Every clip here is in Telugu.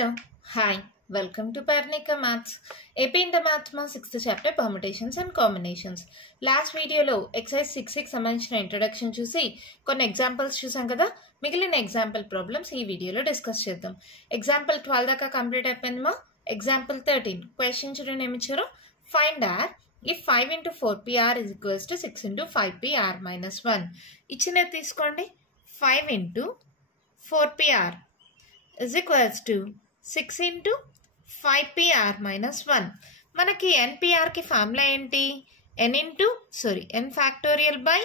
Hello, hi, welcome to Parnika Maths. AP in the Math 6th chapter Permutations and Combinations. Last video lo exercise 6 సంబంధించిన ఇంట్రడక్షన్ చూసి కొన్ని ఎగ్జాంపుల్స్ చూసాం కదా. మిగిలిన ఎగ్జాంపుల్ ప్రాబ్లమ్స్ ఈ వీడియోలో డిస్కస్ చేద్దాం. ఎగ్జాంపుల్ 12 దాకా కంప్లీట్ అయిపోయిందమ్మా. ఎగ్జాంపుల్ 13 క్వశ్చన్ చూడండి ఏమి ఇచ్చారు. Find R if 5 into 4pr is equals to 6 into 5pr minus 1. ఇచ్చినది తీసుకోండి. 5 into 4pr is equals to 6 into 5pr minus 1. మనకి npr కి ఫార్ములా ఏంటి? n factorial by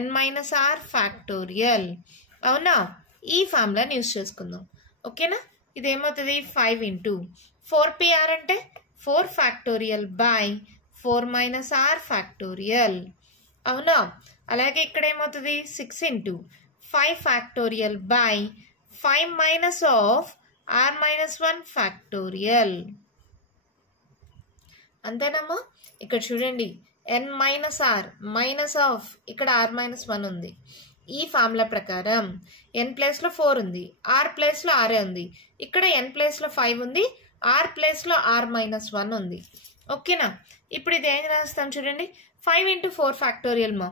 n minus r factorial. అవునా? ఈ ఫార్ములాని యూజ్ చేసుకుందాం. ఓకేనా? ఇదేమవుతుంది 5 into 4pr అంటే 4 factorial by 4 minus r factorial. అవునా? అలాగే ఇక్కడ ఏమవుతుంది 6 into 5 factorial by 5 minus of r minus 1 factorial. అంతేనమ్మా. ఇక్కడ చూడండి n minus r minus of ఇక్కడ r minus 1 ఉంది. ఈ ఫార్ములా ప్రకారం n ప్లేస్ లో 4 ఉంది, r ప్లేస్ లో r ఉంది. ఇక్కడ n ప్లేస్ లో 5 ఉంది, r ప్లేస్ లో r minus 1 ఉంది. ఓకేనా? ఇప్పుడు ఇది ఏం రాస్తాం చూడండి. 5 into 4 factorial మా.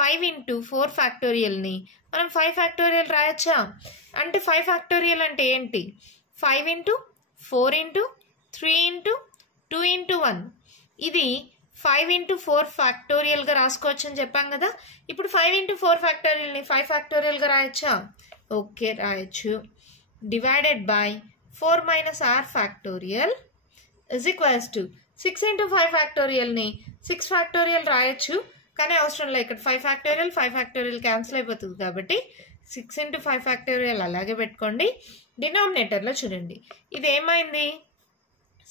5 into 4 factorial ని మనం 5 factorial రాయొచ్చా? అంటే 5 factorial అంటే ఏంటి? 5 into 4 into 3 into 2 into 1. ఇది 5 into 4 factorial గా రాసుకోవచ్చు అని చెప్పాం కదా. ఇప్పుడు 5 into 4 factorial ని 5 factorial గా రాయొచ్చా? ఓకే, రాయొచ్చు. Divided by 4 minus r factorial is equals to 6 into 5 factorial ని 6 factorial రాయొచ్చు, కానీ అవసరం లేదు. ఇక్కడ 5 factorial క్యాన్సిల్ అయిపోతుంది కాబట్టి 6 into 5 factorial అలాగే పెట్టుకోండి. డినామినేటర్లో చూడండి ఇది ఏమైంది.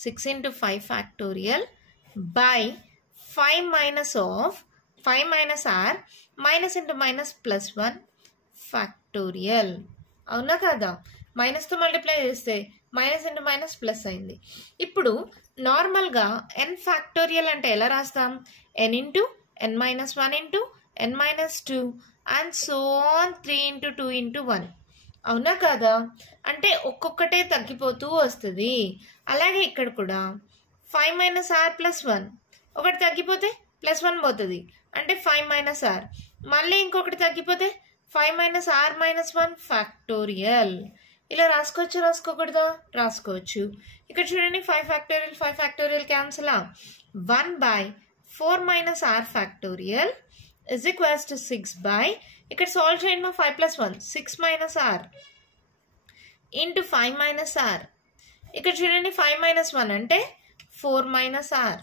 6 into 5 factorial by 5 minus of 5 minus r minus into minus plus 1 factorial. అవునా కదా? మైనస్తో మల్టిప్లై చేస్తే మైనస్ ఇంటూ మైనస్ ప్లస్ అయింది. ఇప్పుడు నార్మల్గా n ఫ్యాక్టోరియల్ అంటే ఎలా రాస్తాం? n into n minus 1 into n minus 2 and so on 3 into 2 into 1. అవునా కదా? అంటే ఒక్కొక్కటే తగ్గిపోతూ వస్తుంది. అలాగే ఇక్కడ కూడా 5 మైనస్ r ప్లస్ 1 ఒకటి తగ్గిపోతే ప్లస్ 1 పోతుంది, అంటే 5 మైనస్ r. మళ్ళీ ఇంకొకటి తగ్గిపోతే 5 మైనస్ r మైనస్ 1 ఫ్యాక్టోరియల్. ఇలా రాసుకోవచ్చు, రాసుకోకూడదా? రాసుకోవచ్చు. ఇక్కడ చూడండి 5 factorial cancel. 1 by 4 minus r factorial is equals to 6 by ఇక్కడ సాల్వ్ చేయండి. 5 plus 1 6 minus r into 5 minus r. ఇక్కడ చూడండి 5 minus 1 అంటే 4 minus r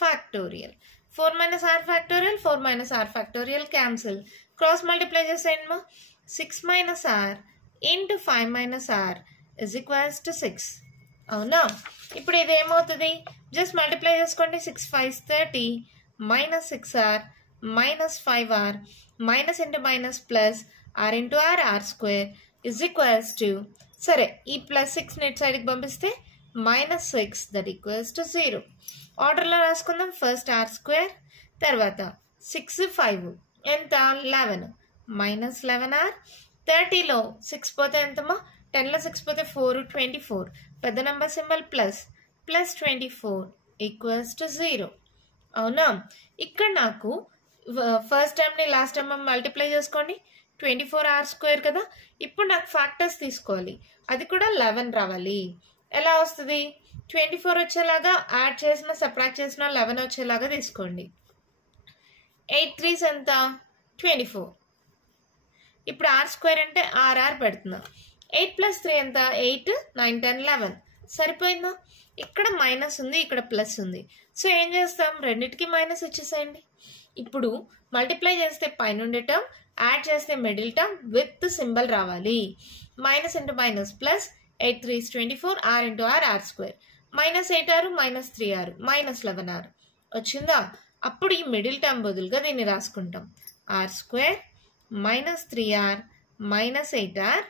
factorial. 4 minus r factorial 4 minus r factorial cancel. Cross multiply చేసేయండి. 6 minus r into 5 minus r is equals to 6. అవునా? ఇప్పుడు ఇది ఏమవుతుంది? జస్ట్ మల్టిప్లై చేసుకోండి. 6 5 30 minus 6r minus 5r minus into minus plus r into r r square is equals to, సరే ఈ ప్లస్ 6 నెట్ సైడ్కి పంపిస్తే మైనస్ 6 దట్ ఈక్వల్స్ టు 0. ఆర్డర్లో రాసుకుందాం. ఫస్ట్ r స్క్వేర్, తర్వాత 6 5 ఎంత 11 మైనస్ 11r. 30లో 6 పోతే ఎంతమా? 10లో 6 పోతే 4 24. పెద్ద number symbol plus plus 24 equals to 0. అవునా? ఇక్కడ నాకు ఫస్ట్ టైంని లాస్ట్ టైం మల్టిప్లై చేసుకోండి. 24r స్క్వేర్ కదా. ఇప్పుడు నాకు ఫ్యాక్టర్స్ తీసుకోవాలి, అది కూడా 11 రావాలి. ఎలా వస్తుంది? 24 వచ్చేలాగా యాడ్ చేసిన సబ్ట్రాక్ట్ చేసిన 11 వచ్చేలాగా తీసుకోండి. 8 3s ఎంత? 24. ఇప్పుడు r స్క్వేర్ అంటే r పెడుతున్నా. 8 plus 3 ఎంత? 8 9 10 11. సరిపోయిందా? ఇక్కడ మైనస్ ఉంది, ఇక్కడ ప్లస్ ఉంది. సో ఏం చేస్తాం? రెండింటికి మైనస్ ఇచ్చేసేయండి. ఇప్పుడు మల్టిప్లై చేస్తే పైనుండే టర్మ్, యాడ్ చేస్తే మిడిల్ టర్మ్ విత్ సింబల్ రావాలి. Minus into minus plus 8 3s 24 r into r r square minus 8r minus 3r minus 11r వచ్చిందా? అప్పుడు ఈ మిడిల్ టర్మ్ బదులుగా దీన్ని రాసుకుంటాం. r square minus 3r minus 8r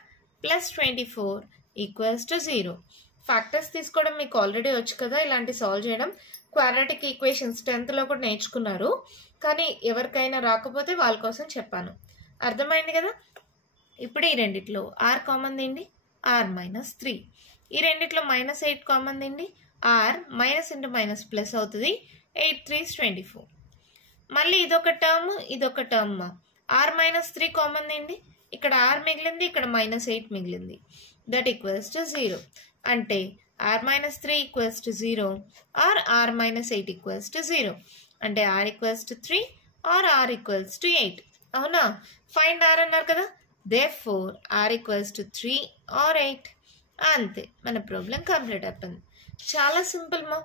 plus 24 equals to 0. Factors తీసుకోవడం మీకు ఆల్రెడీ వచ్చు కదా, ఇలాంటి సాల్వ్ చేయడం. క్వాడ్రాటిక్ ఈక్వేషన్స్ 10th లో కూడా నేర్చుకున్నారు, కానీ ఎవరికైనా రాకపోతే వాళ్ళ కోసం చెప్పాను. అర్థమైంది కదా? ఇప్పుడు ఈ రెండిట్లో r కామన్ తీయండి. r minus 3. ఈ రెండిట్లో -8 కామన్ దిండి, R minus into minus plus అవుతుంది, 8 3 24. మళ్ళీ ఇదొక టర్మ్ ఆర్ -3 కామన్ దిండి, ఇక్కడ ఆర్ మిగిలింది, ఇక్కడ -8 మిగిలింది, దట్ ఈక్వల్స్ టు 0. అంటే r -3 equals to 0 or r -8 equals to 0. అంటే r equals to 3 or r equals to 8. అవునా? ఫైండ్ r అన్నారు కదా, therefore r equals to 3 or 8. అంతే, మన ప్రాబ్లం కంప్లీట్ అయిపోయింది. చాలా సింపుల్ మా.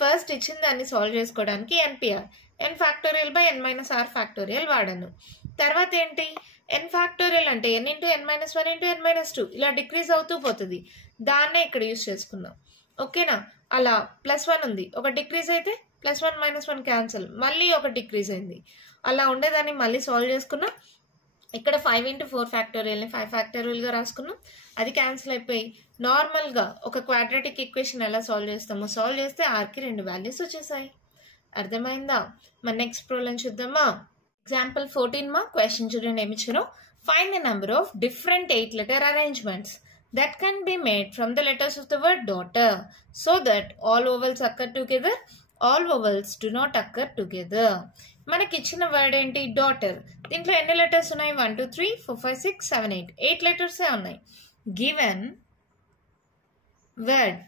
ఫస్ట్ ఇచ్చిన దాన్ని సాల్వ్ చేసుకోవడానికి NPR n factorial by n minus r factorial వాడాను. తర్వాత ఏంటి, n ఫ్యాక్టోరియల్ అంటే n into n minus 1 into n minus 2 ఇలా డిక్రీజ్ అవుతూ పోతుంది, దాన్నే ఇక్కడ యూజ్ చేసుకున్నాం. ఓకేనా? అలా +1 ఉంది, ఒక డిక్రీజ్ అయితే +1 -1 క్యాన్సిల్, మళ్ళీ ఒక డిక్రీజ్ అయింది, అలా ఉండేదాన్ని మళ్ళీ సాల్వ్ చేసుకున్నాం. ఇక్కడ 5 ఇంటూ 4 ఫ్యాక్టోరియల్ని 5 ఫ్యాక్టోరియల్గా రాసుకున్నాం, అది క్యాన్సిల్ అయిపోయి నార్మల్గా ఒక క్వాడ్రాటిక్ ఈక్వేషన్ ఎలా సాల్వ్ చేస్తామో సాల్వ్ చేస్తే ఆర్కి 2 వాల్యూస్ వచ్చేసాయి. అర్థమైందా? మన నెక్స్ట్ ప్రాబ్లం చూద్దామా. ఎగ్జాంపుల్ 14 మా. క్వశ్చన్ చూడండి ఏమి ఇచ్చారో. Find the number of different 8 letter arrangements that can be made from the letters of the word daughter so that all vowels occur together, all vowels do not occur together. మనకి ఇచ్చిన వర్డ్ ఏంటి, డాటర్. దీంట్లో ఎన్ని లెటర్స్ ఉన్నాయి, 1 2 3 4 5 6 7 8 8 లెటర్స్ ఉన్నాయి. Given word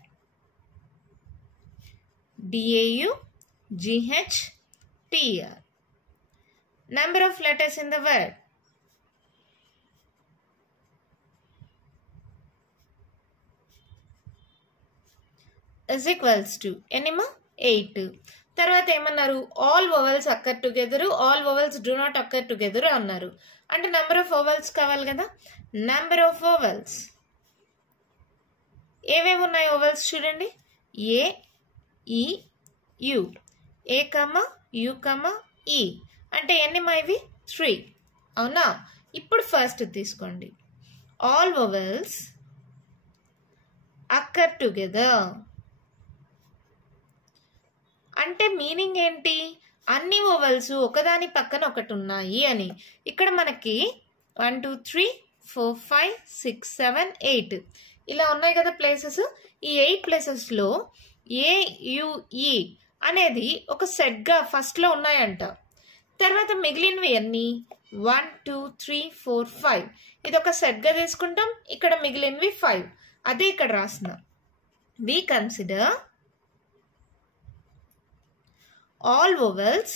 DAUGHTER, number of letters in the word is equals to ఎన్నిమా 8. తర్వాత ఏమన్నారు, all vowels occur together, all vowels do not occur together అన్నారు. అంటే నెంబర్ ఆఫ్ వోవెల్స్ కావాలి కదా. నెంబర్ ఆఫ్ వోవెల్స్ ఏవేవి ఉన్నాయి, వోవెల్స్ చూడండి, ఏ ఈ you, A comma you comma ఈ, అంటే ఎన్నిమా ఇవి 3. అవునా? ఇప్పుడు ఫస్ట్ తీసుకోండి, ఆల్ వోవెల్స్ అక్కర్ టుగెదర్ అంటే మీనింగ్ ఏంటి, అన్ని వోవెల్స్ ఒకదాని పక్కన ఒకటి ఉన్నాయి అని. ఇక్కడ మనకి 1 2 3 4 5 6 7 8 ఇలా ఉన్నాయి కదా ప్లేసెస్. ఈ 8 ప్లేసెస్లో AUE అనేది ఒక సెట్గా ఫస్ట్లో ఉన్నాయంట. తర్వాత మిగిలినవి అన్ని 1 2 3 4 5 ఇది ఒక సెట్గా తీసుకుంటాం. ఇక్కడ మిగిలినవి 5, అదే ఇక్కడ రాసిన. We consider all vowels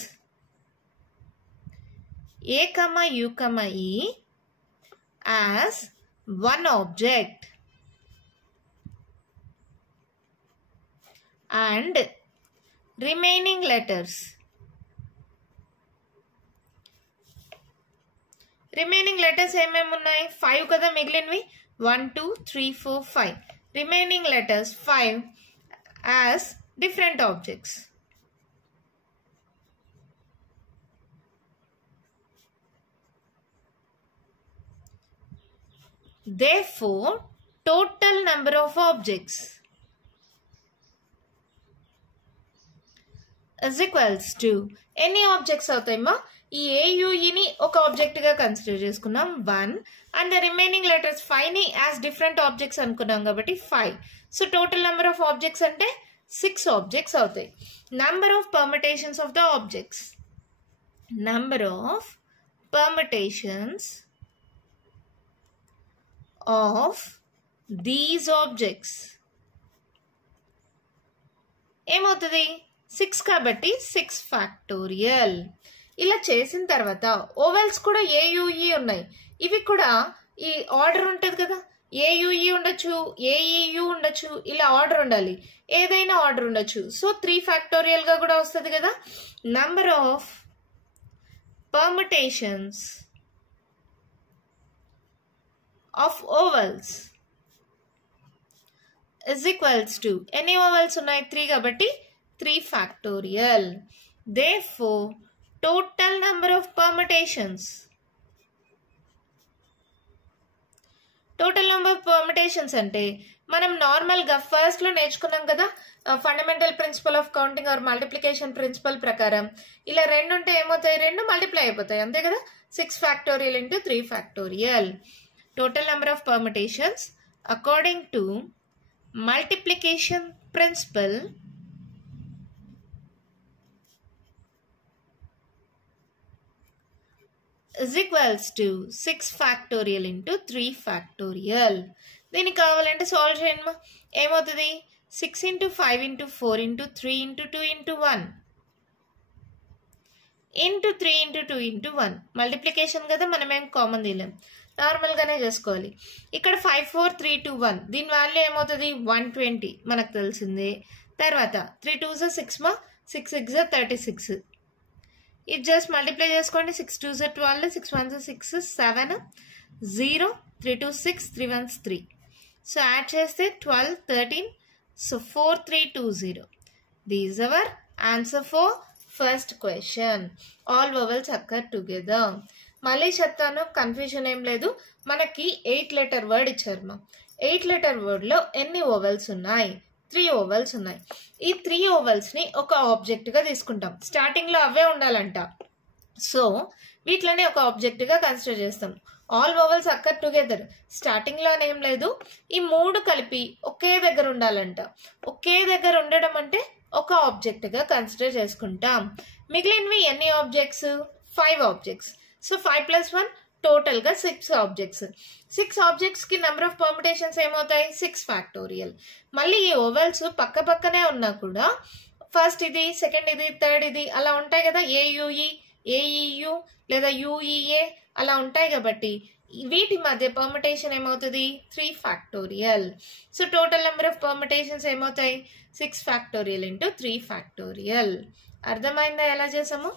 A, U, E as one object and remaining letters ఏమేమి ఉన్నాయి, 5 కదా మిగిలినవి, 1 2 3 4 5 remaining letters 5 as different objects. Therefore, total number of objects is equals to ఎన్ని ఆబ్జెక్ట్స్ అవుతాయమ్మా, ఈ AUEని ఒక ఆబ్జెక్ట్గా కన్సిడర్ చేసుకున్నాం 1 అండ్ ద రిమైనింగ్ లెటర్స్ 5ని యాజ్ డిఫరెంట్ ఆబ్జెక్ట్స్ అనుకున్నాం కాబట్టి 5. So total number of objects అంటే 6 ఆబ్జెక్ట్స్ అవుతాయి. Number of permutations of the objects, number of permutations of these objects ఏమవుతుంది, 6 కాబట్టి 6 ఫ్యాక్టోరియల్. ఇలా చేసిన తర్వాత ఓవెల్స్ కూడా AUE ఉన్నాయి, ఇవి కూడా ఈ ఆర్డర్ ఉంటుంది కదా, AUE ఉండొచ్చు, AEU ఉండొచ్చు, ఇలా ఆర్డర్ ఉండాలి, ఏదైనా ఆర్డర్ ఉండొచ్చు. సో 3 ఫ్యాక్టోరియల్గా కూడా వస్తుంది కదా. Number of permutations of vowels is equals to ఎన్ని vowels ఉన్నాయి, 3 కాబట్టి 3 factorial. Therefore, total number of permutations అంటే మనం నార్మల్గా ఫస్ట్లో నేర్చుకున్నాం కదా, fundamental principle of counting or multiplication principle ప్రకారం ఇలా 2 ఉంటే ఏమవుతాయి, 2 మల్టిప్లై అయిపోతాయి, అంతే కదా. 6 factorial into 3 factorial. Total number of permutations according to multiplication principle is equals to 6 factorial into 3 factorial. దీనికి కావాలంటే సాల్వ్ చేయండి. ఏమవుతుంది? 6 into 5 into 4 into 3 into 2 into 1 into 3 into 2 into 1. Multiplication కదా, మనం ఏం కామన్ తీయలేం, నార్మల్గానే చేసుకోవాలి. ఇక్కడ 5 4 3 2 1, దీని వాల్యూ ఏమవుతుంది? 120 మనకు తెలిసిందే. తర్వాత 3 2s 6 మా, 6 6 36. ఇది జస్ట్ మల్టిప్లై చేసుకోండి. 6 2s 12, 6 1s 6, 7 0 3 2 6 3 1s 3. So add చేస్తే 12 13. So 4 3 2 0. This our answer for first question. All vowels occur together. మళ్ళీ చెప్తాను, కన్ఫ్యూజన్ ఏం లేదు. మనకి 8 లెటర్ వర్డ్ ఇచ్చారు. మా 8 లెటర్ వర్డ్లో ఎన్ని ఓవెల్స్ ఉన్నాయి? 3 ఓవెల్స్ ఉన్నాయి. ఈ 3 ఓవెల్స్ని ఒక ఆబ్జెక్ట్గా తీసుకుంటాం. స్టార్టింగ్లో అవే ఉండాలంట. సో వీటిలోనే ఒక ఆబ్జెక్ట్గా కన్సిడర్ చేస్తాం. All vowels occur together. స్టార్టింగ్లో ఏం లేదు, ఈ 3 కలిపి ఒకే దగ్గర ఉండాలంట. ఒకే దగ్గర ఉండడం అంటే ఒక ఆబ్జెక్ట్గా కన్సిడర్ చేసుకుంటాం. మిగిలినవి ఎన్ని ఆబ్జెక్ట్స్? 5 ఆబ్జెక్ట్స్. సో 5 + 1 టోటల్గా 6 ఆబ్జెక్ట్స్. 6 ఆబ్జెక్ట్స్కి నెంబర్ ఆఫ్ పర్మిటేషన్స్ ఏమవుతాయి? 6 ఫ్యాక్టోరియల్. మళ్ళీ ఈ ఓవెల్స్ పక్క పక్కనే ఉన్నా కూడా ఫస్ట్ ఇది, సెకండ్ ఇది, థర్డ్ ఇది అలా ఉంటాయి కదా. ఏయుఈ, ఏఈయు లేదా యుఈఏ అలా ఉంటాయి కాబట్టి వీటి మధ్య పర్మిటేషన్ ఏమవుతుంది? 3 factorial. So total number of permutations ఏమవుతాయి? 6 ఫ్యాక్టోరియల్ ఇంటూ 3 ఫ్యాక్టోరియల్. అర్థమైందా ఎలా చేసాము?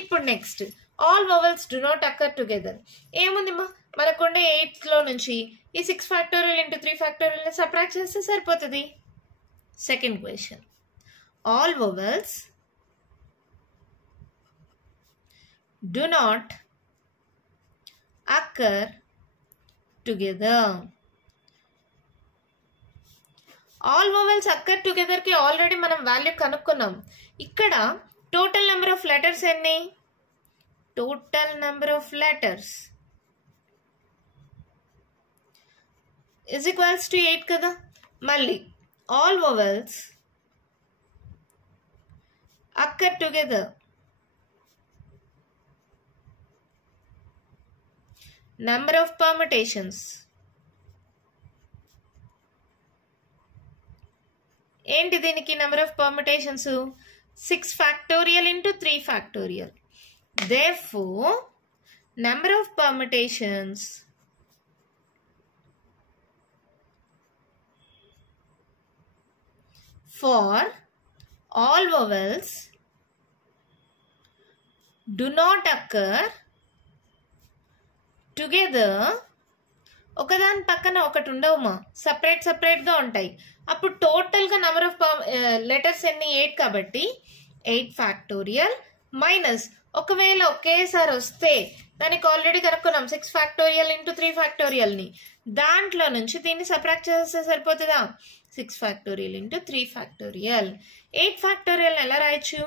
ఇప్పుడు next all vowels do not occur together. ఏముంది మా, మనకుండే 8లో నుంచి ఈ 6 ఫ్యాక్టోరియల్ ఇంటూ 3 ఫ్యాక్టోరియల్ని సబ్ట్రాక్ట్ చేస్తే సరిపోతుంది. Second question, all vowels do not occur together. All vowels occur టుగెదర్కి ఆల్రెడీ మనం వాల్యూ కనుక్కున్నాం. ఇక్కడ టోటల్ నెంబర్ ఆఫ్ లెటర్స్ ఎన్ని? Total number of letters is equals to 8 కదా. మళ్ళీ all vowels occur together. Number of permutations ఏంటి? దీనికి number of permutations 6 factorial into 3 factorial. Therefore, number of permutations for all vowels do not occur together. ఒకదాని పక్కన ఒకటి ఉండవుమా, సపరేట్గా ఉంటాయి. అప్పుడు టోటల్గా నెంబర్ ఆఫ్ లెటర్స్ ఎన్ని? 8 కాబట్టి 8 ఫ్యాక్టోరియల్ మైనస్ ఒకవేళ ఒకేసారి వస్తే దానికి ఆల్రెడీ కనుక్కున్నాం 6 ఫ్యాక్టోరియల్ ఇంటూ 3 ఫ్యాక్టోరియల్ని. దాంట్లో నుంచి దీన్ని సబ్ట్రాక్ట్ చేస్తే సరిపోతుందా? 6 ఫ్యాక్టోరియల్ ఇంటూ 3 ఫ్యాక్టోరియల్. 8 ఫ్యాక్టోరియల్ ఎలా రాయొచ్చు?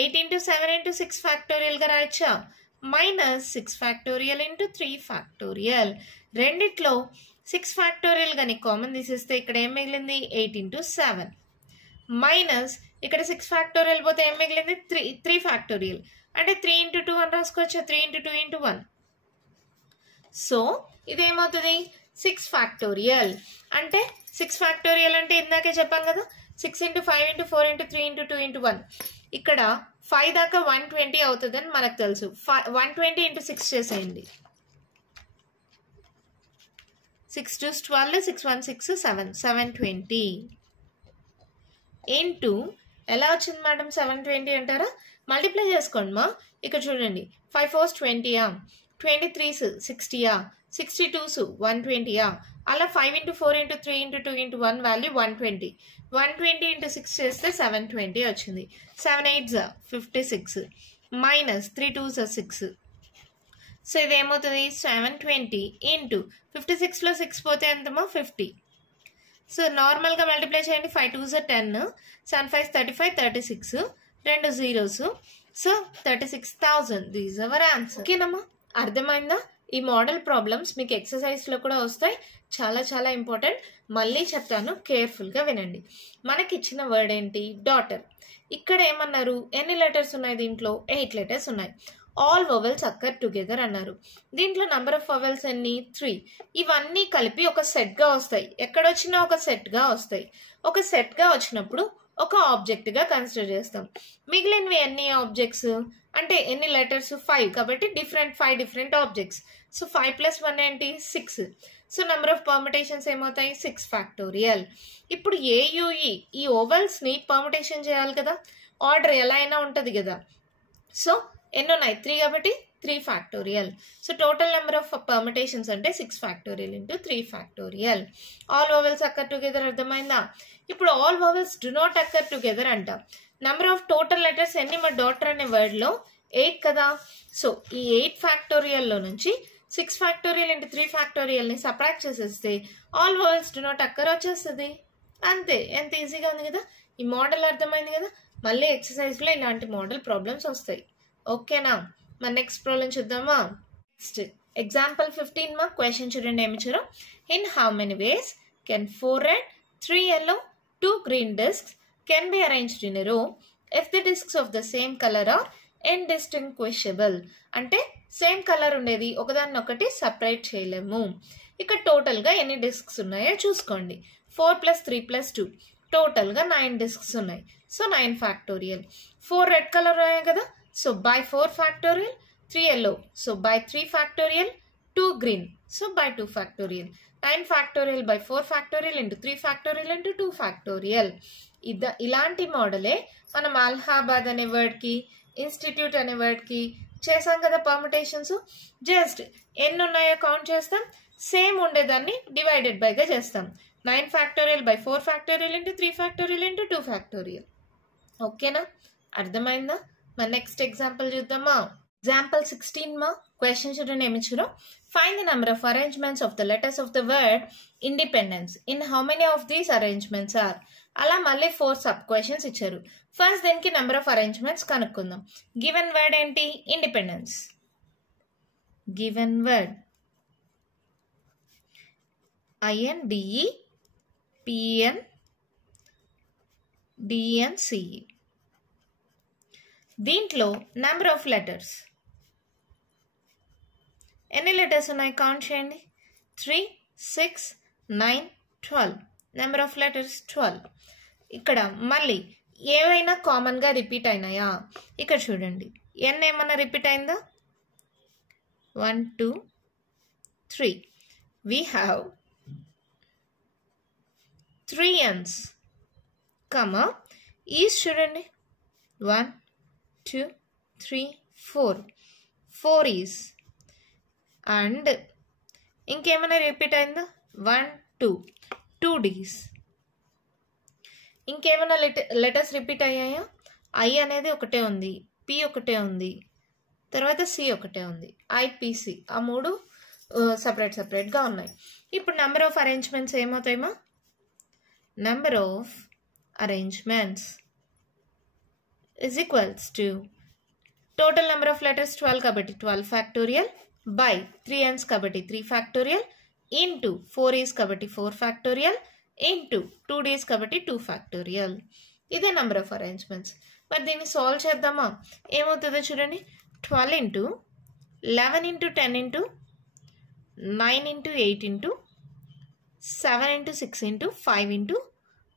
8 ఇంటూ 7 ఇంటూ 6 ఫ్యాక్టోరియల్గా రాయొచ్చా? Minus 6 factorial into 3 factorial. రెండిట్లో 6 ఫ్యాక్టోరియల్ కానీ కామన్ తీసేస్తే ఇక్కడ ఏం మిగిలింది? 8 ఇంటూ 7 మైనస్ ఇక్కడ 6 ఫ్యాక్టోరియల్ పోతే ఏం మిగిలింది? 3 ఫ్యాక్టోరియల్. అంటే 3 ఇంటూ 2 అని రాసుకోవచ్చు. 3 ఇంటూ 2 ఇంటూ 1. సో ఇదేమవుతుంది? 6 ఫ్యాక్టోరియల్. అంటే 6 ఫ్యాక్టోరియల్ అంటే ఇందాకే చెప్పాం కదా, 6 into 5 into 4 into 3 into 2 into 1. ఇక్కడ 5 దాకా 120 అవుతుందని మనకు తెలుసు. 120 ఇంటూ 6 చేసేయండి. 6 2 12, 6 1 6 7, 720 ఇంటూ ఎలా వచ్చింది మేడం 720 అంటారా? మల్టిప్లై చేసుకోండి మా. ఇక్కడ చూడండి 5 4s 20, 23s 60, 62s 120. అలా 5 into 4 into 3 into 2 into 1 value 120. 120 into 6 చేస్తే 720 వచ్చింది. 7 8s 56 మైనస్ 3 2s 6. సో ఇదేమవుతుంది? 720 ఇంటూ 56లో 6 పోతే ఎంతమో 50. సో నార్మల్గా మల్టిప్లై చేయండి. 5 2s 10, 7 5s 35, 36, 2 zeros. So 36,000. These our answer. ఓకేనమ్మా, అర్థమైందా? ఈ మోడల్ ప్రాబ్లమ్స్ మీకు ఎక్సర్సైజ్లో కూడా వస్తాయి, చాలా చాలా ఇంపార్టెంట్. మళ్ళీ చెప్తాను, కేర్ఫుల్గా వినండి. మనకి ఇచ్చిన వర్డ్ ఏంటి? డాటర్. ఇక్కడ ఏమన్నారు? ఎన్ని లెటర్స్ ఉన్నాయి దీంట్లో? 8 లెటర్స్ ఉన్నాయి. ఆల్ వొవెల్స్ అక్కర్ టుగెదర్ అన్నారు. దీంట్లో నంబర్ ఆఫ్ వొవెల్స్ ఎన్ని? 3. ఇవన్నీ కలిపి ఒక సెట్గా వస్తాయి. ఎక్కడొచ్చినా ఒక సెట్గా వస్తాయి. ఒక సెట్గా వచ్చినప్పుడు ఒక ఆబ్జెక్ట్గా కన్సిడర్ చేస్తాం. మిగిలినవి ఎన్ని ఆబ్జెక్ట్స్ అంటే ఎన్ని లెటర్స్? 5. కాబట్టి 5 డిఫరెంట్ ఆబ్జెక్ట్స్. సో 5 + 1 ఏంటి? 6. సో నెంబర్ ఆఫ్ పర్ముటేషన్స్ ఏమవుతాయి? 6 ఫ్యాక్టోరియల్. ఇప్పుడు AUE ఈ ఓవెల్స్ని పర్ముటేషన్ చేయాలి కదా, ఆర్డర్ ఎలా అయినా ఉంటుంది కదా. సో ఎన్ని ఉన్నాయి? 3 కాబట్టి 3 factorial. So total number of permutations అంటే 6 factorial into 3 factorial. All vowels occur together అర్థమైందా? ఇప్పుడు all vowels do not occur together అంట. నెంబర్ ఆఫ్ టోటల్ లెటర్స్ ఎన్ని? మా డాటర్ అనే వర్డ్లో 8 కదా. సో ఈ 8 ఫ్యాక్టోరియల్లో నుంచి 6 ఫ్యాక్టోరియల్ ఇంటూ 3 ఫ్యాక్టోరియల్ని సబ్ట్రాక్ట్ చేసేస్తే ఆల్ వొవెల్స్ డు నాట్ అక్కర్ వచ్చేస్తుంది. అంతే. ఎంత ఈజీగా ఉంది కదా. ఈ మోడల్ అర్థమైంది కదా. మళ్ళీ ఎక్సర్సైజ్లో ఇలాంటి మోడల్ ప్రాబ్లమ్స్ వస్తాయి. ఓకేనా? మన నెక్స్ట్ ప్రాబ్లం చూద్దామా? నెక్స్ట్ ఎగ్జాంపుల్ 15 మా క్వశ్చన్ చూడండి. ఏమి ఇచ్చారో, in how many ways can 4 red 3 yellow 2 green discs can be arranged in a row if the discs of the same color are indistinguishable. అంటే సేమ్ కలర్ ఉండేది, ఒకదాన్ని ఒకటి సపరేట్ చేయలేము. ఇక్కడ టోటల్గా ఎన్ని డిస్క్స్ ఉన్నాయో చూసుకోండి. 4 + 3 + 2 టోటల్గా 9 డిస్క్స్ ఉన్నాయి. So 9 factorial. 4 రెడ్ కలర్ ఉన్నాయి కదా, so by 4 factorial. 3 yellow, so by 3 factorial. 2 green, so by 2 factorial. 9 factorial by 4 factorial into 3 factorial into 2 factorial. ఇలాంటి మోడలే మనం అలహాబాద్ అనే వర్డ్కి, ఇన్స్టిట్యూట్ అనే వర్డ్కి చేసాం కదా పర్ముటేషన్స్. జస్ట్ ఎన్ని ఉన్నాయో కౌంట్ చేస్తాం, సేమ్ ఉండేదాన్ని డివైడెడ్ బైగా చేస్తాం. 9 factorial by 4 factorial into 3 factorial into 2 factorial. ఓకేనా? అర్థమైందా? మన నెక్స్ట్ ఎగ్జాంపుల్ చూద్దామా? ఎగ్జాంపుల్ 16 మా క్వశ్చన్ చూడండి. ఏమి ఇచ్చారో, find the number of arrangements of the letters of the word independence in how many of these arrangements are. అలా మళ్ళీ 4 సబ్ క్వశ్చన్స్ ఇచ్చారు. ఫస్ట్ దీనికి నెంబర్ ఆఫ్ అరేంజ్మెంట్స్ కనుక్కుందాం. గివెన్ వర్డ్ ఏంటి? ఇండిపెండెన్స్. Given word INDEPENDENCE. దీంట్లో నెంబర్ ఆఫ్ లెటర్స్ ఎన్ని లెటర్స్ ఉన్నాయి కౌంట్ చేయండి. 3, 6, 9, 12. Number of letters 12. ఇక్కడ మళ్ళీ ఏవైనా కామన్గా రిపీట్ అయినాయా? ఇక్కడ చూడండి, ఎన్ ఏమన్నా రిపీట్ అయిందా? 1, 2, 3. We have 3 N's, comma, is చూడండి 1, 2, 3, 4. 4 ఈస్. అండ్ ఇంకేమైనా రిపీట్ అయిందా? 1, 2. 2 D's. ఇంకేమైనా లెటర్స్ రిపీట్ అయ్యాయా? ఐ అనేది ఒకటే ఉంది, పి ఒకటే ఉంది, తర్వాత సి ఒకటే ఉంది. IPC ఆ 3 సపరేట్గా ఉన్నాయి. ఇప్పుడు నెంబర్ ఆఫ్ అరేంజ్మెంట్స్ ఏమవుతాయమ్మా? Number of arrangements is equals to total number of letters 12 కాబట్టి 12 factorial by 3 n's కాబట్టి 3 factorial into 4 is కాబట్టి 4 factorial into 2 d's కాబట్టి 2 factorial. ఇదే నెంబర్ ఆఫ్ అరేంజ్మెంట్స్. మరి దీన్ని సాల్వ్ చేద్దామా? ఏమవుతుందో చూడండి. 12 into 11 into 10 into 9 into 8 into 7 into 6 into 5 into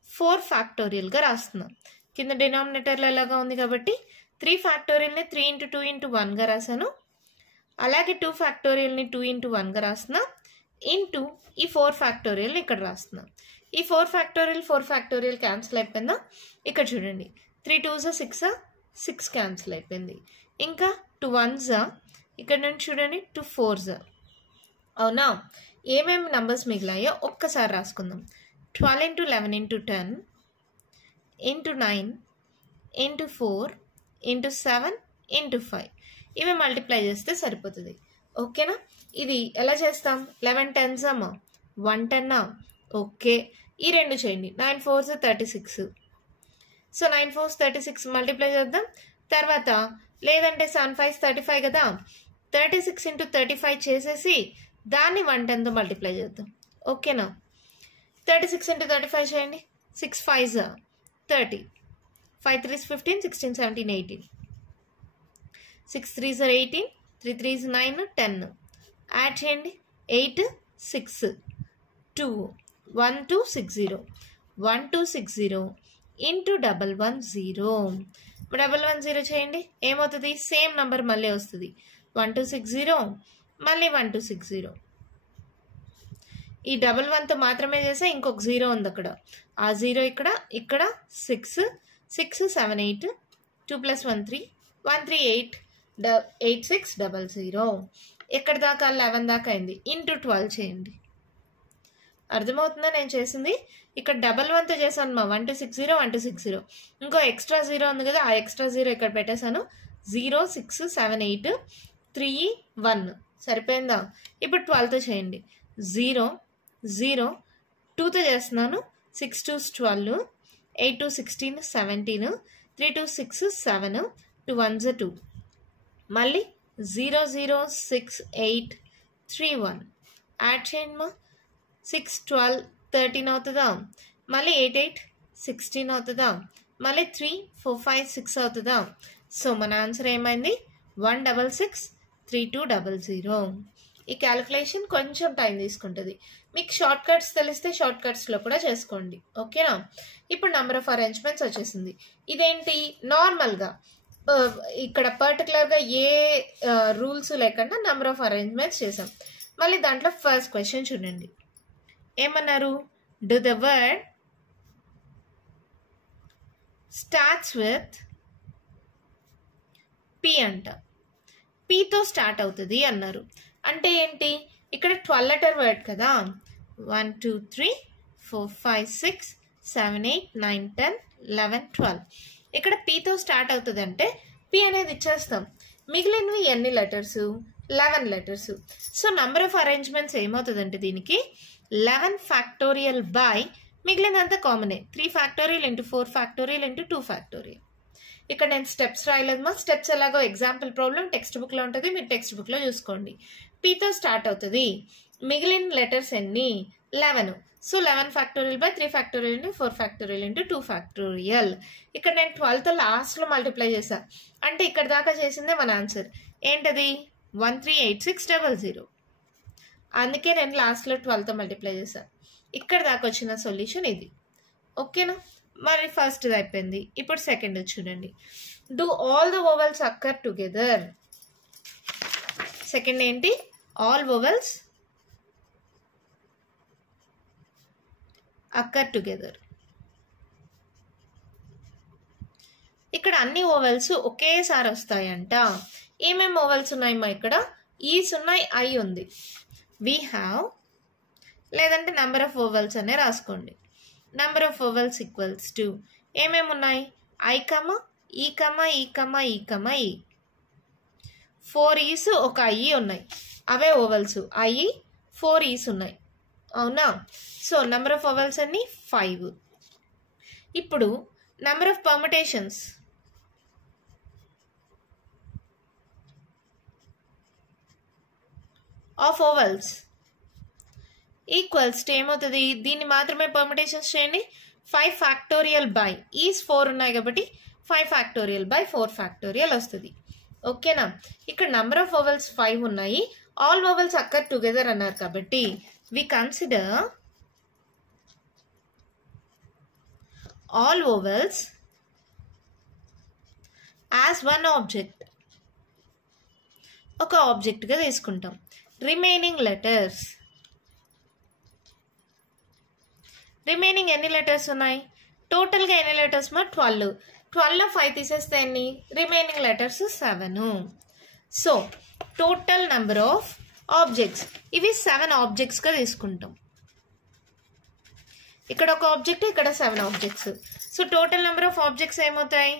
4 ఫ్యాక్టోరియల్గా రాస్తున్నాం. కింద డినామినేటర్లో ఎలాగా ఉంది కాబట్టి 3 ఫ్యాక్టోరియల్ని 3 into 2 into 1గా రాశాను. అలాగే 2 ఫ్యాక్టోరియల్ని 2 into 1గా రాస్తున్నా. ఇంటూ ఈ 4 ఫ్యాక్టోరియల్ని ఇక్కడ రాస్తున్నా. ఈ 4 ఫ్యాక్టోరియల్ క్యాన్సిల్ అయిపోయిందా? ఇక్కడ చూడండి, 3 2s 6, 6 క్యాన్సిల్ అయిపోయింది. ఇంకా 2 1s, ఇక్కడ నుంచి చూడండి 2 4s. అవునా? ఏమేమి నెంబర్స్ మిగిలాయో ఒక్కసారి రాసుకుందాం. 12 into 11 into 10 into 9 into 4 into 7 into 5. ఇవి మల్టిప్లై చేస్తే సరిపోతుంది. ఓకేనా? ఇది ఎలా చేస్తాం? 11 10s 110. ఓకే, ఈ రెండు చేయండి. 9 4s 36. సో 9 4s 36 మల్టిప్లై చేద్దాం. తర్వాత లేదంటే 7 5s 35 కదా, 36 into 35 చేసేసి దాన్ని 110తో మల్టిప్లై చేద్దాం. ఓకేనా? 36 into 35 చేయండి. 6 5s 30, 5 3s 15, 16 17 18, 6 3s 18, 3 3s 9 10. Add చేయండి. 8 6 2 1 2 6 0, 1 2 6 0 ఇంటూ 110. 110 చేయండి. ఏమవుతుంది? సేమ్ నంబర్ మళ్ళీ వస్తుంది. 1260 మళ్ళీ 1260. ఈ 11తో మాత్రమే చేస్తే ఇంకొక 0 ఉంది అక్కడ. ఆ 0 ఇక్కడ 6 6 7 8 2 + 1 3 1 3 8 8600. ఎక్కడి దాకా? 11 దాకా అయింది. ఇంటూ 12 చేయండి. అర్థమవుతుందా నేను చేసింది? ఇక్కడ 11తో చేశాను మా 1260 1260. ఇంకో ఎక్స్ట్రా 0 ఉంది కదా, ఆ ఎక్స్ట్రా 0 ఇక్కడ పెట్టేశాను. 0 6 7 8 3 1. సరిపోయిందా? ఇప్పుడు 12తో చేయండి. 0 0 2తో చేస్తున్నాను. 6 2s 12, 8 2 16 17, 3 2 6 7, 2 1s 2. మళ్ళీ 0 0 6 8 3 1. యాడ్ చేయండి మా. 6 12 13 అవుతుందా? మళ్ళీ 8 8 16 అవుతుందా? మళ్ళీ 3 4 5 6 అవుతుందా? సో మన ఆన్సర్ ఏమైంది? 166 3200. ఈ క్యాలిక్యులేషన్ కొంచెం టైం తీసుకుంటుంది. మీకు షార్ట్ కట్స్ తెలిస్తే షార్ట్ కట్స్లో కూడా చేసుకోండి. ఓకేనా? ఇప్పుడు నెంబర్ ఆఫ్ అరేంజ్మెంట్స్ వచ్చేసింది. ఇదేంటి? నార్మల్గా ఇక్కడ పర్టికులర్గా ఏ రూల్స్ లేకుండా నెంబర్ ఆఫ్ అరేంజ్మెంట్స్ చేసాం. మళ్ళీ దాంట్లో ఫస్ట్ క్వశ్చన్ చూడండి. ఏమన్నారు? Do the word starts with P అంట. పీతో స్టార్ట్ అవుతుంది అన్నారు. అంటే ఏంటి? ఇక్కడ 12 లెటర్ వర్డ్ కదా. 1 2 3 4 5 6 7 8 9 10 11 12. ఇక్కడ పీతో స్టార్ట్ అవుతుంది అంటే పి అనేది ఇచ్చేస్తాం. మిగిలినవి ఎన్ని letters? 11 letters. So number of arrangements ఏమవుతుందంటే దీనికి 11 ఫ్యాక్టోరియల్ బై మిగిలినంత కామనే 3 factorial into 4 factorial into 2 factorial. ఇక్కడ నేను స్టెప్స్ రాయలేదు మా. స్టెప్స్ ఎలాగో ఎగ్జాంపుల్ ప్రాబ్లం టెక్స్ట్ బుక్లో ఉంటుంది, మీరు టెక్స్ట్ బుక్లో చూసుకోండి. పీతో స్టార్ట్ అవుతుంది. మిగిలిన లెటర్స్ ఎన్ని? 11. So 11 factorial by 3 factorial into 4 factorial into 2 factorial. ఇక్కడ నేను 12తో లాస్ట్లో మల్టిప్లై చేశా. అంటే ఇక్కడ దాకా చేసిందే మన ఆన్సర్. ఏంటది? 138600. అందుకే నేను లాస్ట్లో 12తో మల్టిప్లై చేశాను. ఇక్కడ దాకా వచ్చిన సొల్యూషన్ ఇది. ఓకేనా? మరి ఫస్ట్ అయిపోయింది. ఇప్పుడు సెకండ్ చూడండి. Do all the vowels occur together. Second ఏంటి? All vowels occur together. ఇక్కడ అన్ని ఓవెల్స్ ఒకేసారి వస్తాయంట. ఏమేమి ఓవెల్స్ ఉన్నాయమ్మా? ఇక్కడ ఈస్ ఉన్నాయి, ఐ ఉంది. వి హ్యావ్, లేదంటే నెంబర్ ఆఫ్ ఓవెల్స్ అనే రాసుకోండి. Number of vowels equals to ఏమేమి ఉన్నాయి? ఐ కమ ఈ కమ ఈ కమ ఈ కమ ఈ. 4 ఈస్ ఒక ఐ ఉన్నాయి, అవే ఓవెల్స్. ఐ 4 ఈస్ ఉన్నాయి, అవునా? సో నెంబర్ ఆఫ్ ఓవెల్స్ అన్ని 5. ఇప్పుడు number of permutations of vowels equals to ఏమవుతుంది? దీన్ని మాత్రమే పర్ముటేషన్స్ చేయండి. 5 ఫ్యాక్టోరియల్ బై ఈస్ 4 ఉన్నాయి కాబట్టి 5 ఫ్యాక్టోరియల్ బై 4 ఫ్యాక్టోరియల్ వస్తుంది. ఓకేనా? ఇక్కడ నెంబర్ ఆఫ్ ఓవెల్స్ 5 ఉన్నాయి. ఆల్ ఓవెల్స్ అక్కర్ టుగెదర్ అన్నారు కాబట్టి we consider all vowels as one object. ఒక ఆబ్జెక్ట్గా తీసుకుంటాం. రిమైనింగ్ లెటర్స్, రిమైనింగ్ ఎన్ని లెటర్స్ ఉన్నాయి? టోటల్గా ఎన్ని లెటర్స్ మా? 12. 12లో 5 తీసేస్తే ఎన్ని? Remaining letters 7. So total number of objects ఇవి 7 ఆబ్జెక్ట్స్గా తీసుకుంటాం. ఇక్కడ ఒక ఆబ్జెక్ట్, ఇక్కడ 7 objects. So total number of objects ఏమవుతాయి?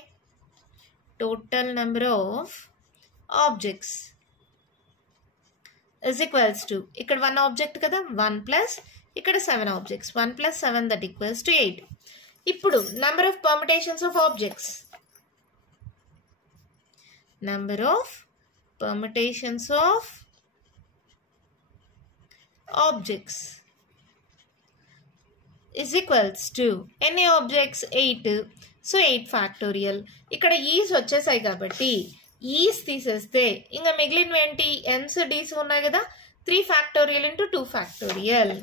Total number of objects is equals to ఇక్కడ 1 ఆబ్జెక్ట్ కదా, 1 ప్లస్ ఇక్కడ 7 objects, 1 plus 7 that equals to 8. ఇప్పుడు number of permutations of objects, number of permutations of objects is equals to ఎన్ని ఆబ్జెక్ట్స్ 8. So 8 factorial. ఇక్కడ ఈస్ వచ్చేసాయి కాబట్టి ఈస్ తీసేస్తే ఇంకా మిగిలినవి ఏంటి, ఎన్స్ డీస్ ఉన్నాయి కదా, 3 factorial into 2 factorial.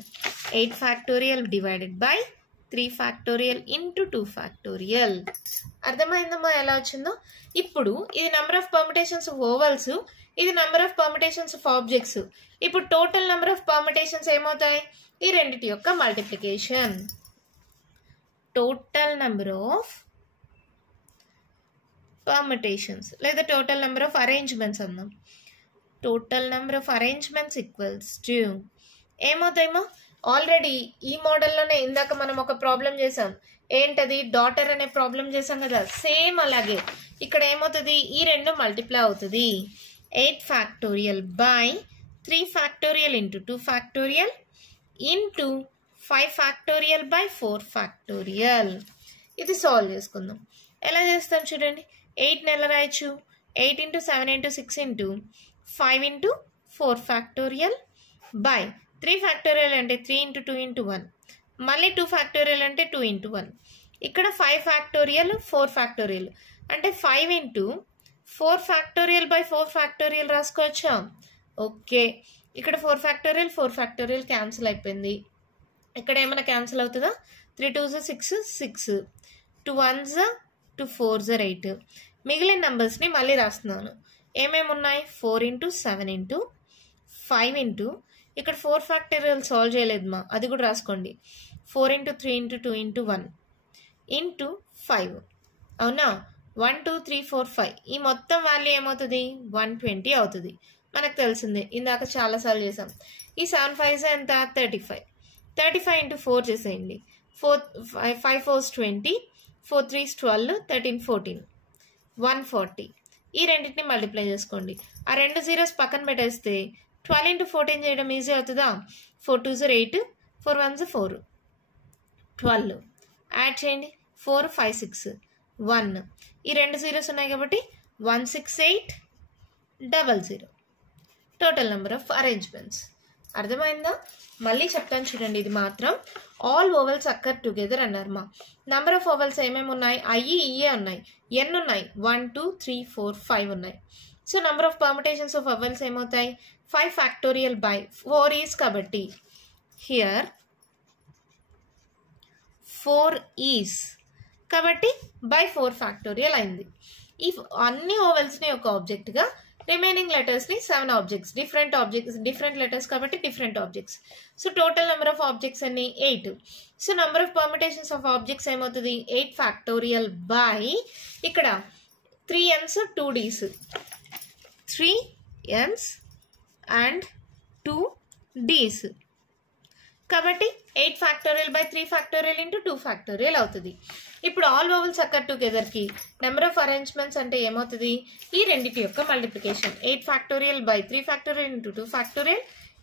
8 factorial divided by 3 factorial into 2 factorial. అర్థమైందమ్మా ఎలా వచ్చిందో? ఇప్పుడు ఇది number of permutations of vowels, ఇది number of permutations of objects. ఇప్పుడు టోటల్ నెంబర్ ఆఫ్ పర్మిటేషన్స్ ఏమవుతాయి, ఈ రెండిటి యొక్క multiplication. Total number of permutations లేదా టోటల్ నెంబర్ ఆఫ్ అరేంజ్మెంట్స్ అన్నాం. Total number of arrangements equals to ఏమవుతాయేమో, ఆల్రెడీ ఈ మోడల్లోనే ఇందాక మనం ఒక ప్రాబ్లం చేసాం. ఏంటది, డాటర్ అనే ప్రాబ్లం చేసాం కదా, సేమ్ అలాగే ఇక్కడ ఏమవుతుంది, ఈ రెండు మల్టిప్లై అవుతుంది. 8 factorial by 3 factorial into 2 factorial into 5 factorial by 4 factorial. ఇది సాల్వ్ చేసుకుందాం. ఎలా చేస్తాం చూడండి, 8 నెల రాయొచ్చు. 8 into 7 into 6 into 5 into 4 factorial by 3 factorial అంటే 3 ఇంటూ 2 ఇంటూ 1, మళ్ళీ 2 ఫ్యాక్టోరియల్ అంటే 2 ఇంటూ 1. ఇక్కడ 5 ఫ్యాక్టోరియల్ 4 ఫ్యాక్టోరియల్ అంటే 5 ఇంటూ 4 ఫ్యాక్టోరియల్ బై 4 ఫ్యాక్టోరియల్ రాసుకోవచ్చా? ఓకే, ఇక్కడ 4 ఫ్యాక్టోరియల్ క్యాన్సిల్ అయిపోయింది. ఇక్కడ ఏమైనా క్యాన్సిల్ అవుతుందా? 3 2s 6, 6 2 1s 2 4s 8. మిగిలిన నెంబర్స్ని మళ్ళీ రాస్తున్నాను. ఏమేమి ఉన్నాయి, 4 ఇంటూ 7 ఇంటూ 5 ఇంటూ, ఇక్కడ 4 ఫ్యాక్టోరియల్ సాల్వ్ చేయలేదు మా, అది కూడా రాసుకోండి. 4 ఇంటూ 3 ఇంటూ 2 ఇంటూ 1 ఇంటూ 5. అవునా, 1 2 3 4 5. ఈ మొత్తం వాల్యూ ఏమవుతుంది, 120 అవుతుంది. మనకు తెలిసిందే, ఇందాక చాలాసార్లు చేసాం. ఈ 7 5s ఎంత, 35. 35 ఇంటూ 4 చేసేయండి. 5 4s 20, 4 3s 12, 13 14, 140. ఈ రెండింటిని మల్టిప్లై చేసుకోండి. ఆ 2 జీరోస్ పక్కన పెట్టేస్తే 12 ఇంటూ 14 చేయడం ఈజీ అవుతుందా? 4 2s 8, 4 1s 4, 12. యాడ్ చేయండి, 4 5 6 1. ఈ 2 జీరోస్ ఉన్నాయి కాబట్టి 16800. Total number of arrangements. అర్థమైందా? మళ్ళీ చెప్తాను చూడండి, ఇది మాత్రం ఆల్ ఓవెల్స్ అక్కర్ టుగెదర్ అన్నారు మా. నెంబర్ ఆఫ్ ఓవెల్స్ ఏమేమి ఉన్నాయి, ఐఈఏ ఉన్నాయి, ఎన్ ఉన్నాయి, 1 2 3 4 5 ఉన్నాయి. So number of permutations of vowels ఏమవుతాయి, 5 ఫ్యాక్టోరియల్ బై 4 ఈస్ కాబట్టి హియర్ 4 ఈస్ కాబట్టి బై 4 ఫ్యాక్టోరియల్ అయింది. ఈ అన్ని ఓవెల్స్ని ఒక ఆబ్జెక్ట్గా, రిమైనింగ్ లెటర్స్ని 7 ఆబ్జెక్ట్స్, డిఫరెంట్ లెటర్స్ కాబట్టి different objects. So total number of objects అన్ని 8. So number of permutations of objects ఏమవుతుంది, 8 ఫ్యాక్టోరియల్ బై ఇక్కడ 3n's 2d's, 3n's and 2d's కాబట్టి 8 factorial by 3 factorial into 2 factorial అవుతుంది. ఇప్పుడు ఆల్ ఓవెల్స్ అక్కర్ టుగెదర్కి నెంబర్ ఆఫ్ అరేంజ్మెంట్స్ అంటే ఏమవుతుంది, ఈ రెండింటి యొక్క multiplication. 8 factorial by 3 factorial into 2 factorial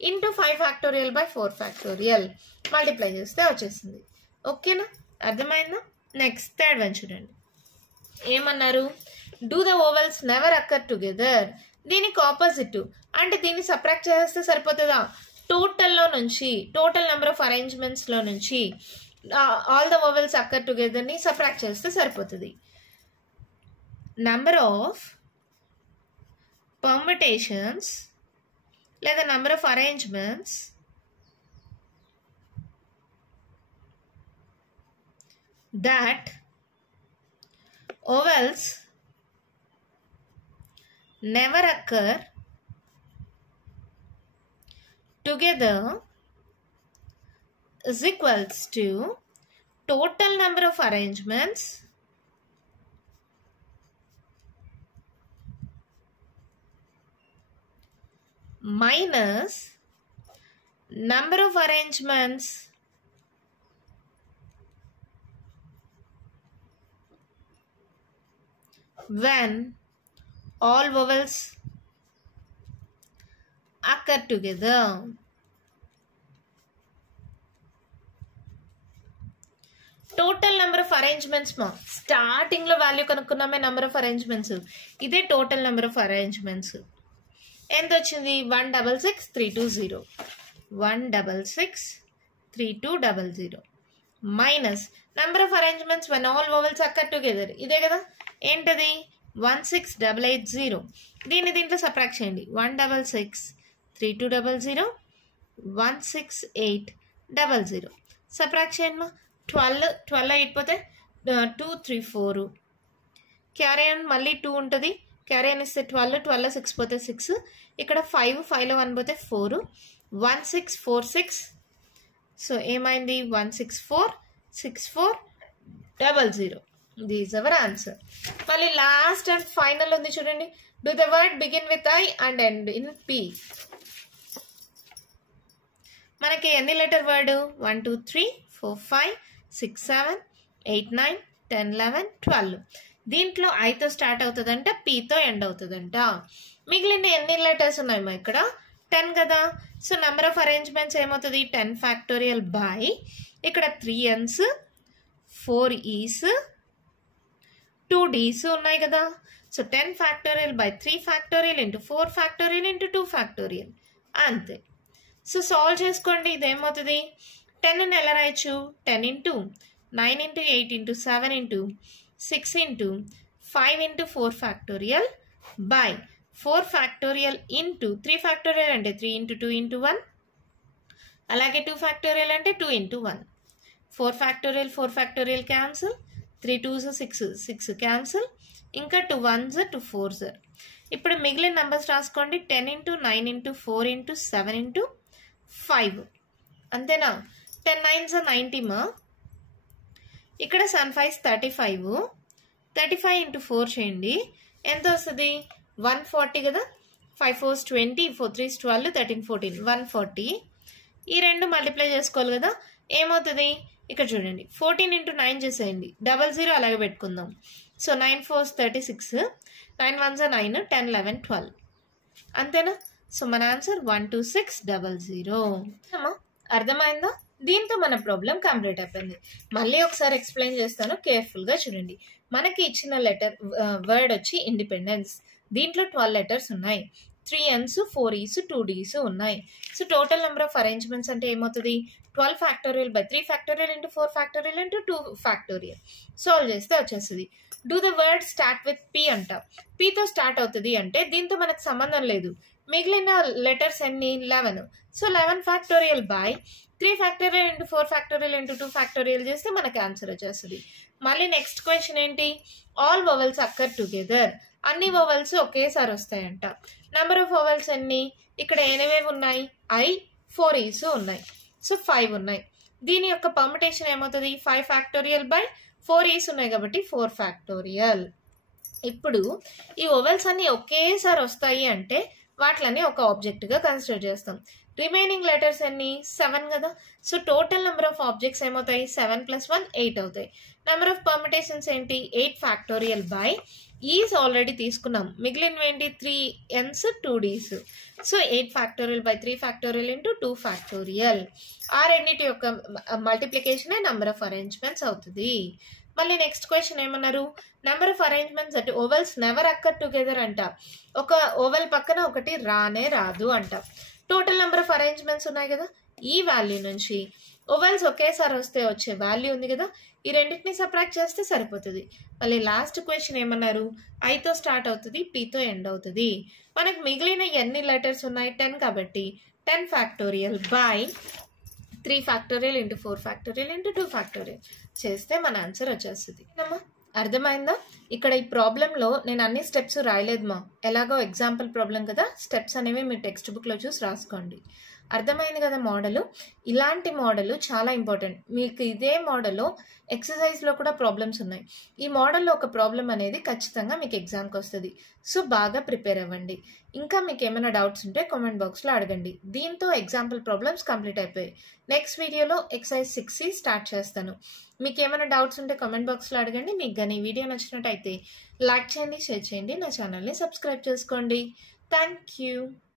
into 5 factorial by 4 factorial multiply చేస్తే వచ్చేసింది. ఓకేనా, అర్థమైందా? నెక్స్ట్ థర్డ్ వన్ చూడండి, ఏమన్నారు, do the vowels never occur together. దీనికి ఆపోజిట్ అంటే దీన్ని సబ్ట్రాక్ట్ చేస్తే సరిపోతుందా, టోటల్లో నుంచి, టోటల్ నెంబర్ ఆఫ్ అరేంజ్మెంట్స్లో నుంచి ఆల్ ద ఓవెల్స్ అక్కర్ టుగెదర్ని సబ్ట్రాక్ట్ చేస్తే సరిపోతుంది. నెంబర్ ఆఫ్ పర్మిటేషన్స్ లేదా number of arrangements that vowels never occur together is equals to total number of arrangements minus number of arrangements when all vowels occur together. Total number of arrangements మా స్టార్టింగ్లో వాల్యూ కనుక్కున్నామే నెంబర్ ఆఫ్ అరేంజ్మెంట్స్, ఇదే టోటల్ నెంబర్ ఆఫ్ అరేంజ్మెంట్స్. ఎంత వచ్చింది 166,320 166,320 minus number of arrangements when all vowels occur together ఇదే కదా ఏంటది 16880 దీంట్లో సబ్ట్రాక్ట్ చేయండి 166,320 16800 సబ్ట్రాక్ట్ చేయండి 12 అయిపోతే 2 3 4 క్యారీ ఆన్ మళ్ళీ 2 ఉంటుంది క్యారీ ఆన్ ఇస్తే 12 6 పోతే 6 ఇక్కడ 5లో 1 పోతే 4 1646 సో ఏమైంది 164,6400 దీస్ అవర్ ఆన్సర్ మళ్ళీ లాస్ట్ అండ్ ఫైనల్ ఉంది చూడండి do the word begin with I and end in P మనకి ఎన్ని లెటర్ వర్డ్ 1 2 3 4 5 6 7 8 9 10 11 12 దీంట్లో ఐతో స్టార్ట్ అవుతుందంట పీతో ఎండ్ అవుతుందంట మిగిలిన ఎన్ని లెటర్స్ ఉన్నాయమ్మా ఇక్కడ 10 కదా సో నెంబర్ ఆఫ్ అరేంజ్మెంట్స్ ఏమవుతుంది 10 ఫ్యాక్టోరియల్ బై ఇక్కడ 3 N's 4 E's 2 D's ఉన్నాయి కదా so 10 factorial by 3 factorial into 4 factorial into 2 factorial అంతే సో సాల్వ్ చేసుకోండి ఇదేమవుతుంది 10 ఎలా రాయొచ్చు 10 into 9 into 8 into 7 into 6 into 5 into 4 factorial by 4 factorial into 3 factorial అంటే 3 ఇంటూ 2 ఇంటూ 1 అలాగే 2 ఫ్యాక్టోరియల్ అంటే 2 into 1 4 factorial cancel 3 2s 6 cancel ఇంకా 2 1s 2 4s ఇప్పుడు మిగిలిన నెంబర్స్ రాసుకోండి 10 ఇంటూ 9 ఇంటూ 4 ఇంటూ 7 ఇంటూ 5 అంతేనా 10 9s 90 మా ఇక్కడ 7 5s 35 35 ఇంటూ 4 చేయండి ఎంత వస్తుంది 140 కదా 5 4s 20 4 3s 12 13 14 140 ఈ రెండు మల్టిప్లై చేసుకోవాలి కదా ఏమవుతుంది ఇక్కడ చూడండి 14 ఇంటూ 9 చేసేయండి 00 అలాగే పెట్టుకుందాం సో 9 4s 36 9 1s 9 10 11 12 అంతేనా సో మన ఆన్సర్ 12600 అర్థమైందా దీంతో మన ప్రాబ్లం కంప్లీట్ అయిపోయింది మళ్ళీ ఒకసారి ఎక్స్ప్లెయిన్ చేస్తాను కేర్ఫుల్గా చూడండి మనకి ఇచ్చిన లెటర్ వర్డ్ వచ్చి ఇండిపెండెన్స్ దీంట్లో 12 లెటర్స్ ఉన్నాయి 3 N's 4 E's 2 D's ఉన్నాయి so total number of arrangements అంటే ఏమవుతుంది 12 factorial by 3 factorial into 4 factorial into 2 factorial solve చేస్తే వచ్చేస్తుంది do the word start with P అంట పీతో స్టార్ట్ అవుతుంది అంటే దీంతో మనకు సంబంధం లేదు మిగిలిన లెటర్స్ ఎన్ని 11 so 11 factorial by 3 factorial into 4 factorial into 2 factorial చేస్తే మనకు ఆన్సర్ వచ్చేస్తుంది మళ్ళీ నెక్స్ట్ క్వశ్చన్ ఏంటి ఆల్ వవెల్స్ అక్కర్ టుగెదర్ అన్ని వవెల్స్ ఒకేసారి వస్తాయంట నెంబర్ ఆఫ్ వవెల్స్ ఎన్ని ఇక్కడ ఏవేవి ఉన్నాయి ఐ 4 E's ఉన్నాయి సో 5 ఉన్నాయి దీని యొక్క పర్ముటేషన్ ఏమవుతుంది 5 ఫ్యాక్టోరియల్ బై 4 E's ఉన్నాయి కాబట్టి 4 ఫ్యాక్టోరియల్ ఇప్పుడు ఈ వవెల్స్ అన్ని ఒకేసారి వస్తాయి అంటే వాటిని ఒక ఆబ్జెక్ట్గా కన్సిడర్ చేస్తాం రిమైనింగ్ లెటర్స్ ఎన్ని 7 కదా so total number of objects ఏమవుతాయి 7 + 1 8 అవుతాయి నెంబర్ ఆఫ్ పర్ముటేషన్స్ ఏంటి 8 ఫ్యాక్టోరియల్ బై ఈస్ ఆల్రెడీ తీసుకున్నాం మిగిలినవి ఏంటి 3 N's 2 D's so 8 factorial by 3 factorial into 2 factorial ఆ రెండింటి యొక్క మల్టిప్లికేషనే నెంబర్ ఆఫ్ అరేంజ్మెంట్స్ అవుతుంది మళ్ళీ నెక్స్ట్ క్వశ్చన్ ఏమన్నారు నెంబర్ ఆఫ్ అరేంజ్మెంట్స్ అంటే ఓవెల్స్ నెవర్ అక్కర్ టుగెదర్ అంట ఒక ఓవెల్ పక్కన ఒకటి రానే రాదు అంట టోటల్ నెంబర్ ఆఫ్ అరేంజ్మెంట్స్ ఉన్నాయి కదా ఈ వాల్యూ నుంచి ఓవెల్స్ ఒకేసారి వస్తే వచ్చే వాల్యూ ఉంది కదా ఈ రెండింటిని సబ్ట్రాక్ట్ చేస్తే సరిపోతుంది మళ్ళీ లాస్ట్ క్వశ్చన్ ఏమన్నారు ఐతో స్టార్ట్ అవుతుంది పీతో ఎండ్ అవుతుంది మనకు మిగిలిన ఎన్ని లెటర్స్ ఉన్నాయి 10 కాబట్టి 10 factorial by 3 factorial into 4 factorial into 2 factorial చేస్తే మన ఆన్సర్ వచ్చేస్తుంది అమ్మా అర్థమైందా ఇక్కడ ఈ ప్రాబ్లంలో నేను అన్ని స్టెప్స్ రాయలేదుమా ఎలాగో ఎగ్జాంపుల్ ప్రాబ్లం కదా స్టెప్స్ అనేవి మీ టెక్స్ట్ బుక్లో చూసి రాసుకోండి అర్థమైంది కదా మోడల్ ఇలాంటి మోడల్ చాలా ఇంపార్టెంట్ మీకు ఇదే మోడల్లో ఎక్సర్సైజ్లో కూడా ప్రాబ్లమ్స్ ఉన్నాయి ఈ మోడల్లో ఒక ప్రాబ్లం అనేది ఖచ్చితంగా మీకు ఎగ్జామ్కి వస్తుంది సో బాగా ప్రిపేర్ అవ్వండి ఇంకా మీకు ఏమైనా డౌట్స్ ఉంటే కామెంట్ బాక్స్లో అడగండి దీంతో ఎగ్జాంపుల్ ప్రాబ్లమ్స్ కంప్లీట్ అయిపోయాయి నెక్స్ట్ వీడియోలో ఎక్సర్సైజ్ 6 స్టార్ట్ చేస్తాను మీకు ఏమైనా డౌట్స్ ఉంటే కామెంట్ బాక్స్లో అడగండి మీకు కానీ ఈ వీడియో నచ్చినట్టయితే లైక్ చేయండి షేర్ చేయండి నా ఛానల్ని సబ్స్క్రైబ్ చేసుకోండి థ్యాంక్ యూ